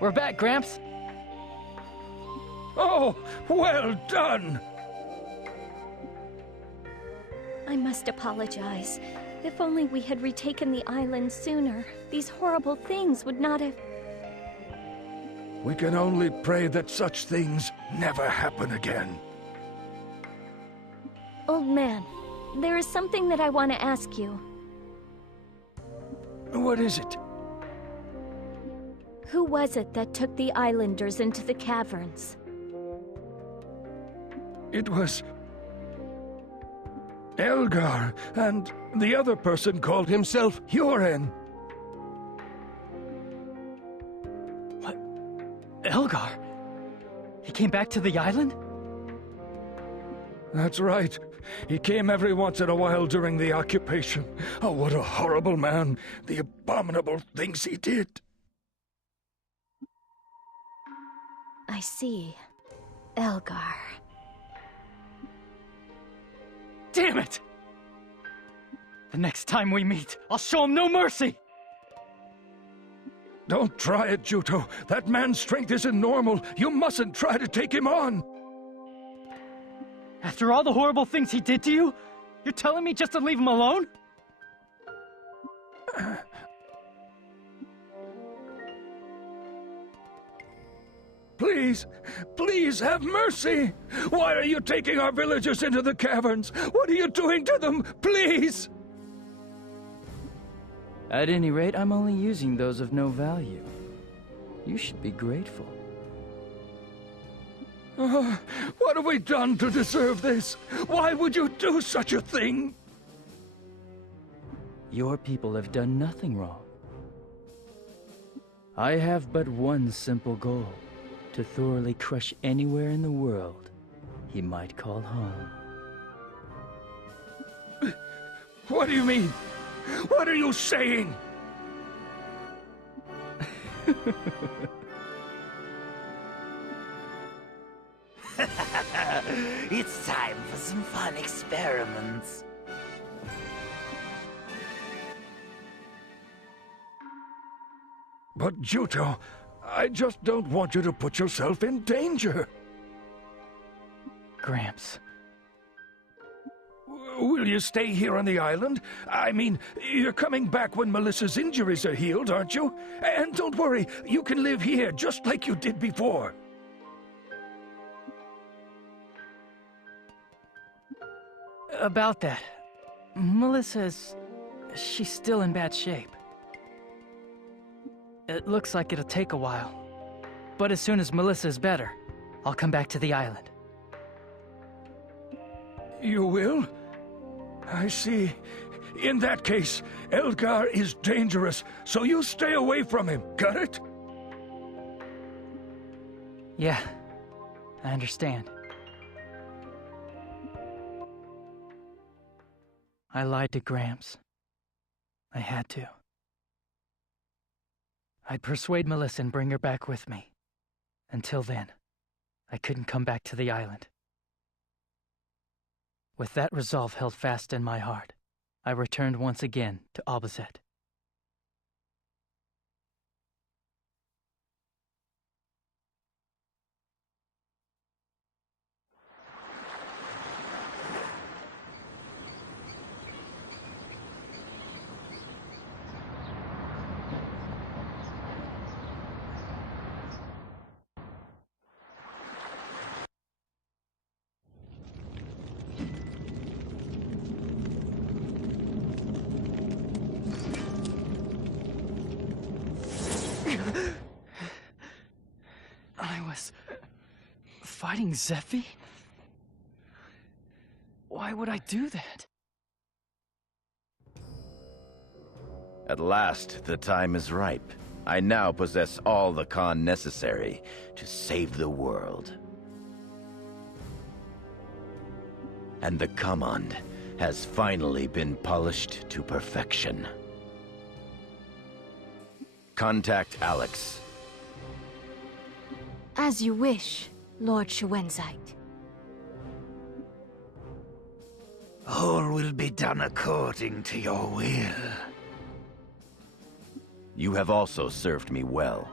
We're back, Gramps. Oh, well done! I must apologize. If only we had retaken the island sooner, these horrible things would not have... We can only pray that such things never happen again. Old man, there is something that I want to ask you. What is it? Who was it that took the islanders into the caverns? It was... Elgar, and the other person called himself Huaran. What? Elgar? He came back to the island? That's right. He came every once in a while during the occupation. Oh, what a horrible man. The abominable things he did. I see. Elgar. Damn it! The next time we meet, I'll show him no mercy! Don't try it, Juto. That man's strength isn't normal. You mustn't try to take him on. After all the horrible things he did to you, you're telling me just to leave him alone? Please, please have mercy! Why are you taking our villagers into the caverns? What are you doing to them? Please! At any rate, I'm only using those of no value. You should be grateful. What have we done to deserve this? Why would you do such a thing? Your people have done nothing wrong. I have but one simple goal. To thoroughly crush anywhere in the world he might call home. What do you mean? What are you saying? It's time for some fun experiments. But Juto, I just don't want you to put yourself in danger. Gramps. Will you stay here on the island? I mean, you're coming back when Melissa's injuries are healed, aren't you? And don't worry, you can live here just like you did before. About that, she's still in bad shape. It looks like it'll take a while. But as soon as Melissa is better, I'll come back to the island. You will? I see. In that case, Elgar is dangerous, so you stay away from him. Got it? Yeah, I understand. I lied to Gramps. I had to. I'd persuade Melissa and bring her back with me. Until then, I couldn't come back to the island. With that resolve held fast in my heart, I returned once again to Abazet. I was fighting Zephie? Why would I do that? At last, the time is ripe. I now possess all the con necessary to save the world. And the command has finally been polished to perfection. Contact Alex. As you wish, Lord Schuenzeit. All will be done according to your will. You have also served me well.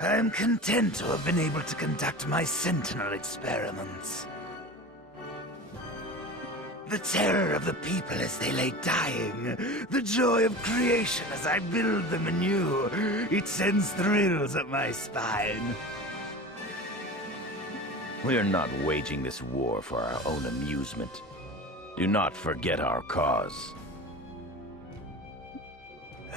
I am content to have been able to conduct my sentinel experiments. The terror of the people as they lay dying, the joy of creation as I build them anew, it sends thrills up my spine. We are not waging this war for our own amusement. Do not forget our cause.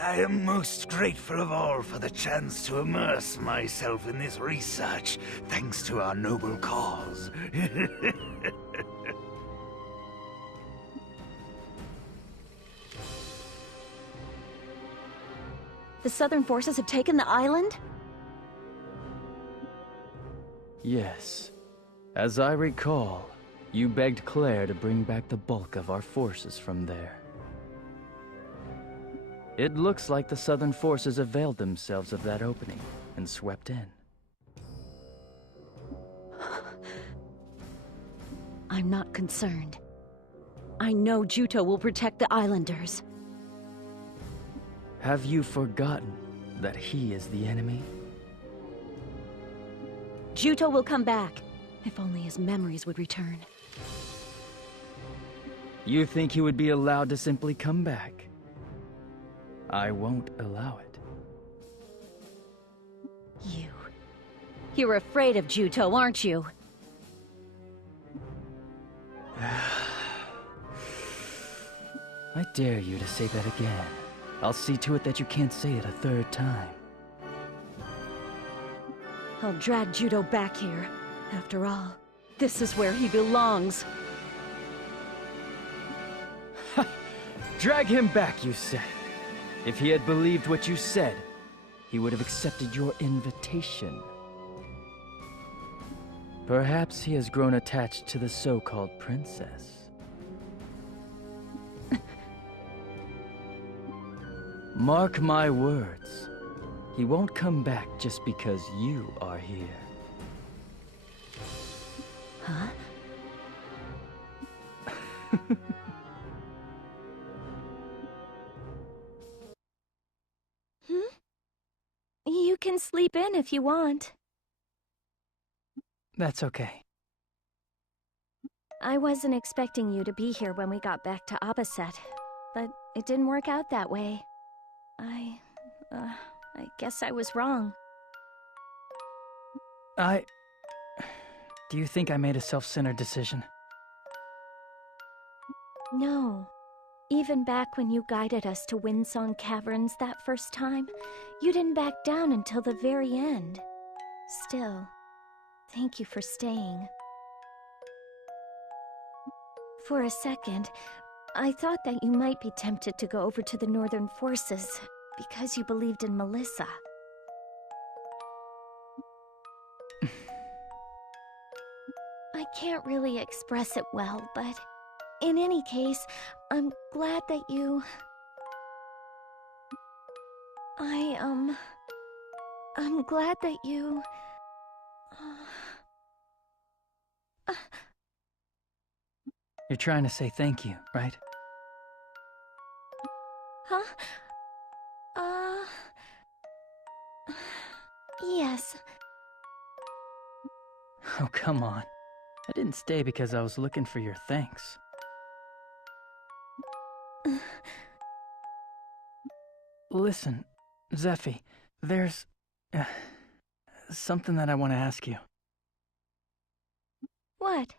I am most grateful of all for the chance to immerse myself in this research, thanks to our noble cause. The Southern forces have taken the island? Yes. As I recall, you begged Claire to bring back the bulk of our forces from there. It looks like the Southern forces availed themselves of that opening and swept in. I'm not concerned. I know Juto will protect the islanders. Have you forgotten that he is the enemy? Juto will come back, if only his memories would return. You think he would be allowed to simply come back? I won't allow it. You're afraid of Juto, aren't you? I dare you to say that again. I'll see to it that you can't say it a third time. I'll drag Juto back here. After all, this is where he belongs. Drag him back, you say? If he had believed what you said, he would have accepted your invitation. Perhaps he has grown attached to the so-called princess. Mark my words. He won't come back just because you are here. Huh? You can sleep in if you want. That's okay. I wasn't expecting you to be here when we got back to Abazet, but it didn't work out that way. I guess I was wrong. Do you think I made a self-centered decision? No. Even back when you guided us to Windsong Caverns that first time, you didn't back down until the very end. Still, thank you for staying. For a second, I thought that you might be tempted to go over to the Northern Forces because you believed in Melissa. I can't really express it well, but in any case, I'm glad that you... I'm glad that you... You're trying to say thank you, right? Huh? Yes. Oh, come on. I didn't stay because I was looking for your thanks. Listen, Zephie, there's... something that I want to ask you. What?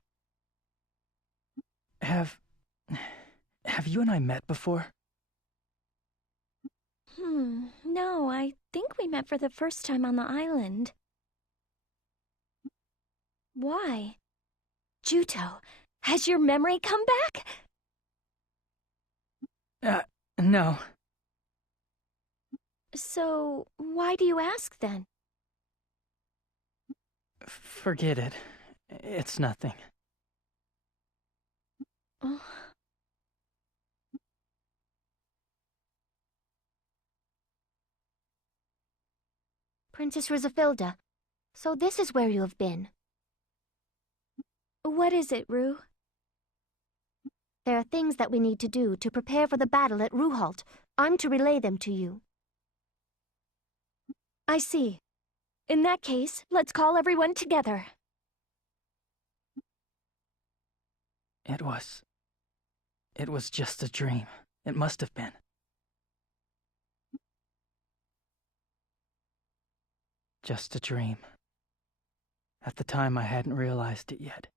Have you and I met before? No, I think we met for the first time on the island. Why? Juto, has your memory come back? No. So, why do you ask then? Forget it. It's nothing. Oh. Princess Rizafilda, so this is where you have been. What is it, Rue? There are things that we need to do to prepare for the battle at Ruhalt. I'm to relay them to you. I see. In that case, let's call everyone together. It was just a dream. It must have been. Just a dream. At the time, I hadn't realized it yet.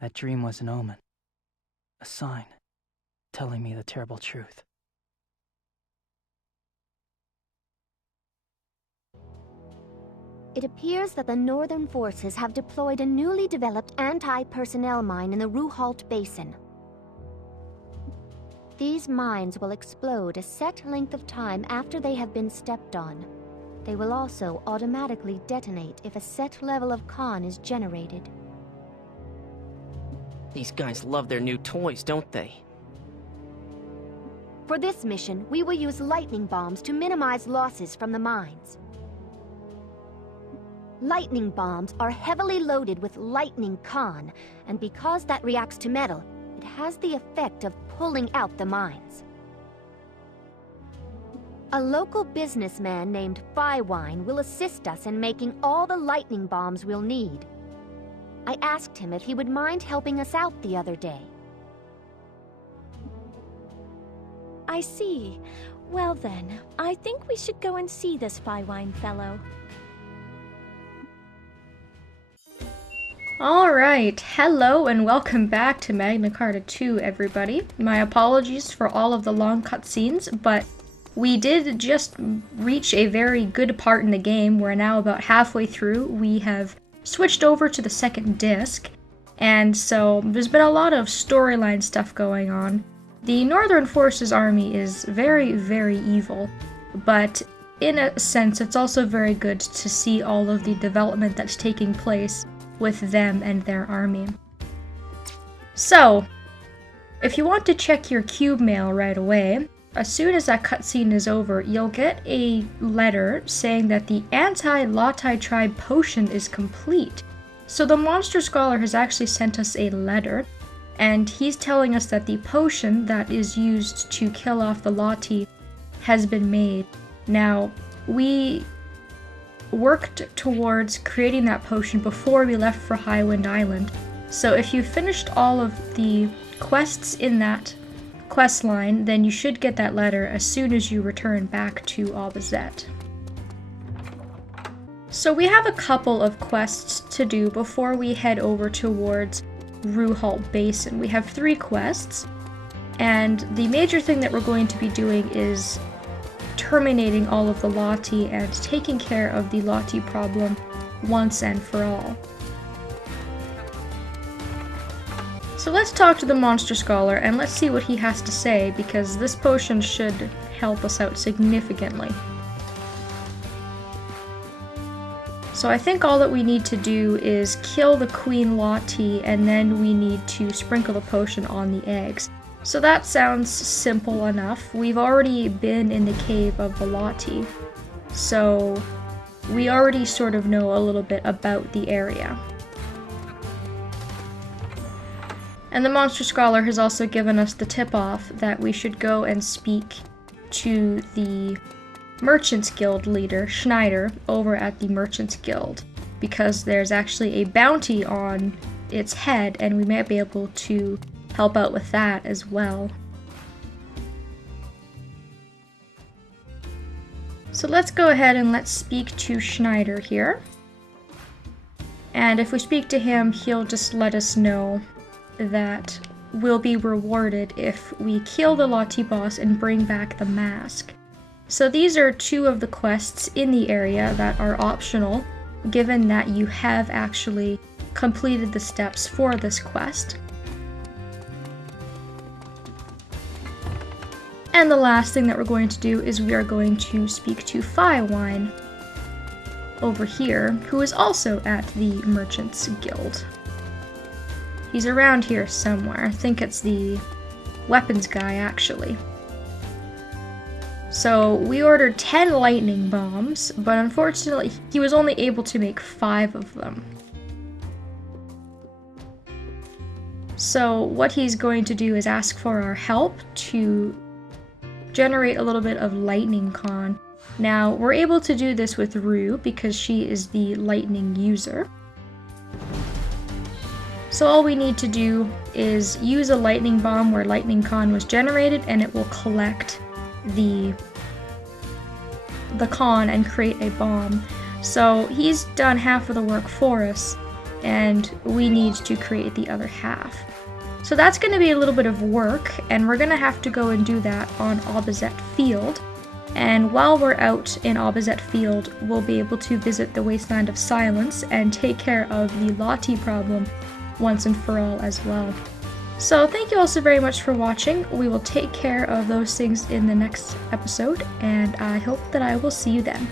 That dream was an omen. A sign, telling me the terrible truth. It appears that the Northern forces have deployed a newly developed anti-personnel mine in the Ruhalt Basin. These mines will explode a set length of time after they have been stepped on. They will also automatically detonate if a set level of con is generated. These guys love their new toys, don't they? For this mission, we will use lightning bombs to minimize losses from the mines. Lightning bombs are heavily loaded with lightning con, and because that reacts to metal, it has the effect of pulling out the mines. A local businessman named Pfiwine will assist us in making all the lightning bombs we'll need. I asked him if he would mind helping us out the other day. I see. Well then, I think we should go and see this Pfiwine fellow. Alright, hello and welcome back to Magna Carta 2, everybody. My apologies for all of the long cutscenes, but we did just reach a very good part in the game. We're now about halfway through. We have switched over to the second disc, and so there's been a lot of storyline stuff going on. The Northern Forces army is very, very evil, but in a sense it's also very good to see all of the development that's taking place with them and their army. So, if you want to check your cube mail right away, as soon as that cutscene is over, you'll get a letter saying that the anti-Lati tribe potion is complete. So the Monster Scholar has actually sent us a letter, and he's telling us that the potion that is used to kill off the Lati has been made. Now, we worked towards creating that potion before we left for Highwind Island. So if you finished all of the quests in that quest line, then you should get that letter as soon as you return back to Abazet. So we have a couple of quests to do before we head over towards Ruhalt Basin. We have 3 quests, and the major thing that we're going to be doing is terminating all of the Lati and taking care of the Lati problem once and for all. So let's talk to the Monster Scholar and let's see what he has to say, because this potion should help us out significantly. So I think all that we need to do is kill the Queen Lati, and then we need to sprinkle the potion on the eggs. So that sounds simple enough. We've already been in the cave of the Lati, so we already sort of know a little bit about the area. And the Monster Scholar has also given us the tip-off that we should go and speak to the Merchants Guild leader, Schneider, over at the Merchants Guild, because there's actually a bounty on its head, and we might be able to help out with that as well. So let's go ahead and let's speak to Schneider here. And if we speak to him, he'll just let us know that we'll be rewarded if we kill the Lati boss and bring back the mask. So these are 2 of the quests in the area that are optional, given that you have actually completed the steps for this quest. And the last thing that we're going to do is we are going to speak to Pfiwine over here, who is also at the Merchants Guild. He's around here somewhere. I think it's the weapons guy, actually. So we ordered 10 lightning bombs, but unfortunately he was only able to make 5 of them. So what he's going to do is ask for our help to generate a little bit of lightning con. Now, we're able to do this with Rue because she is the lightning user. So all we need to do is use a lightning bomb where lightning con was generated, and it will collect the con and create a bomb. So he's done half of the work for us, and we need to create the other half. So that's going to be a little bit of work, and we're going to have to go and do that on Abazet Field. And while we're out in Abazet Field, we'll be able to visit the Wasteland of Silence and take care of the Lottie problem once and for all as well. So thank you all so very much for watching. We will take care of those things in the next episode, and I hope that I will see you then.